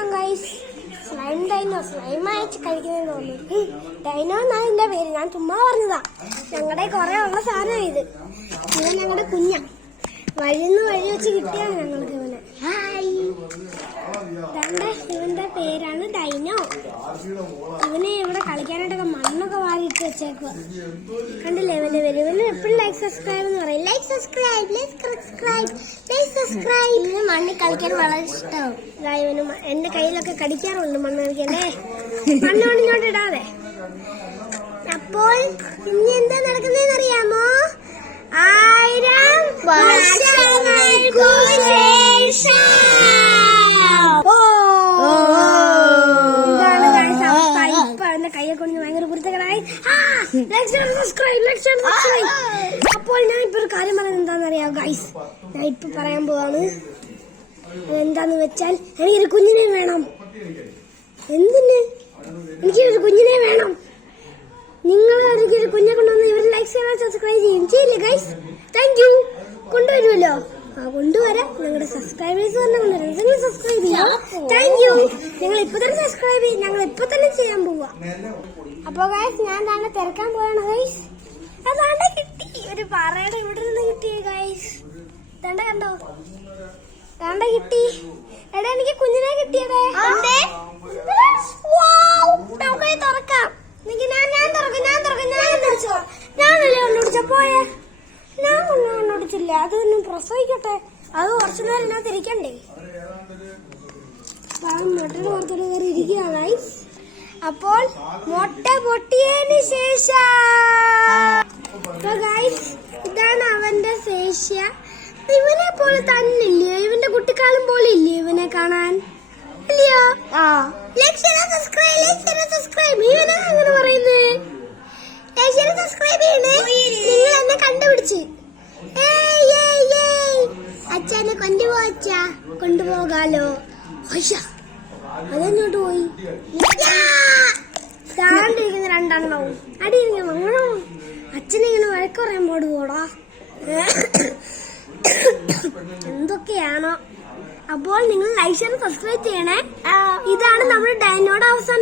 നോക്കാം guys. Slime dino slime അയച്ച് കഴിക്കുന്നതെന്ന് തോന്നുന്നു. ഡൈനോ എന്നാണ് എന്റെ പേര്, ഞാൻ ചുമ്മാ പറഞ്ഞതാ. ഞങ്ങളുടെ കുറെ ഉള്ള സാധനം ഇത്. ഇവൻ ഞങ്ങളുടെ കുഞ്ഞ വഴി വെച്ച് കിട്ടിയാണ് ഞങ്ങൾക്ക് ഇവനെ. ഹായ്, ഇവന്റെ പേരാണ് ഡൈനോ. ഇവന് ഇവിടെ കളിക്കാനായിട്ടൊക്കെ മണ്ണൊക്കെ വാരിയിട്ട് വെച്ചേക്കുക. കണ്ടില്ലേ ഇവന്റെ പേര്? ഇവന് എപ്പോഴും ലൈക്ക് സബ്സ്ക്രൈബ് എന്ന് പറയും. Like subscribe. ഇവന് മണ്ണിൽ കളിക്കാൻ വളരെ ഇഷ്ടമാവും. ഇവന് എന്റെ കയ്യിലൊക്കെ കടിക്കാറുണ്ട് മണ്ണ് കളിക്കണ്ടേ. മണ്ണിങ്ങോട്ട് ഇടാതെ. അപ്പോൾ ഇനി എന്താ നടക്കുന്നതെന്ന് അറിയാമോ? 1000 വർഷങ്ങൾക്കു ശേഷം കയ്യെ കൊണ്ട് ഭയങ്കര കുരുത്തകളായി. അപ്പോൾ ഞാൻ ഇപ്പൊ ഒരു കാര്യം പറയുന്നത് എന്താണെന്നറിയാം ഗൈസ്. ഞാൻ ഇപ്പൊ പറയാൻ പോവാണ്. എന്താന്ന് വെച്ചാൽ എനിക്കൊരു കുഞ്ഞിനെ വേണം. എന്തിന്? എനിക്കൊരു കുഞ്ഞിനെ വേണം. നിങ്ങൾ ഒരു കുഞ്ഞെ കൊണ്ടുവന്ന് ഇവർ ലൈക്ക് ചെയ്യാൻ സബ്സ്ക്രൈബ് ചെയ്യില്ലേ ഗൈസ്? Thank you. കൊണ്ടുവരുമല്ലോ. കൊണ്ടുവരാം. നിങ്ങളുടെ സബ്സ്ക്രൈബേഴ്സ് തന്നെ കൊണ്ടുവരാം. നിങ്ങൾ സബ്സ്ക്രൈബ് ചെയ്യാം. Thank you. നിങ്ങൾ ഇപ്പൊ തന്നെ സബ്സ്ക്രൈബ് ചെയ്യും. ഞങ്ങൾ ഇപ്പൊ തന്നെ ചെയ്യാൻ പോവാ. അപ്പൊ ഗൈസ് ഞാൻ താങ്കൾ തിരക്കാൻ പോവാണ് ഗൈസ്. അതാണ്ട് കിട്ടി. ഒരു പാറയുടെ ഇവിടെ നിന്ന് കിട്ടി ഗൈസ്. താണ്ട കണ്ടോ? താണ്ട കിട്ടി. എടാ എനിക്ക് കുഞ്ഞിനെ കിട്ടിയതേ. നമുക്ക് തുറക്കാം. ഞാനല്ലേ കണ്ടുപിടിച്ച പോയേ. ഞാൻ കണ്ടുപിടിച്ചില്ല. അതൊന്നും പ്രസവിക്കട്ടെ. അത് കുറച്ചു നേരം ഇതിനകത്ത് ഇരിക്കണ്ടേ. മുട്ടയുടെ പുറത്തോട്ട് കയറി ഇരിക്കുക ഗൈസ്. അപ്പോൾ മുട്ട പൊട്ടിയതിന് ശേഷം ഗൈസ് ഇതാണ് അവന്റെ ശേഷ്യ. ഇവനെ പോലെ തന്നെ ഇല്ലയോ? ഇവന്റെ കുട്ടിക്കാലം പോലെ ഇല്ലയോ ഇവനെ കാണാൻ? ഇല്ലയോ? സബ്സ്ക്രൈബ് ഇവനാ അങ്ങനെ പറയുന്നേ. സബ്സ്ക്രൈബ് ചെയ്യണേ. നിങ്ങൾ എന്നെ കണ്ടുപിടിച്ച്. അച്ഛനെ കൊണ്ടുപോച്ചാ കൊണ്ടുപോകാലോ. അതെങ്ങോട്ട് പോയി? താണ്ടിരിക്കുന്ന രണ്ടെണ്ണവും അടിയിരിക്കുന്നു. അച്ഛനിങ്ങനെ വഴക്ക് പറയാൻ പാടുപോടാ. എന്തൊക്കെയാണോ? അപ്പോൾ നിങ്ങൾ ലൈക്ക് ചെയ്യണം, സബ്സ്ക്രൈബ് ചെയ്യണേ. ഇതാണ് നമ്മുടെ ഡൈനോയുടെ അവസാന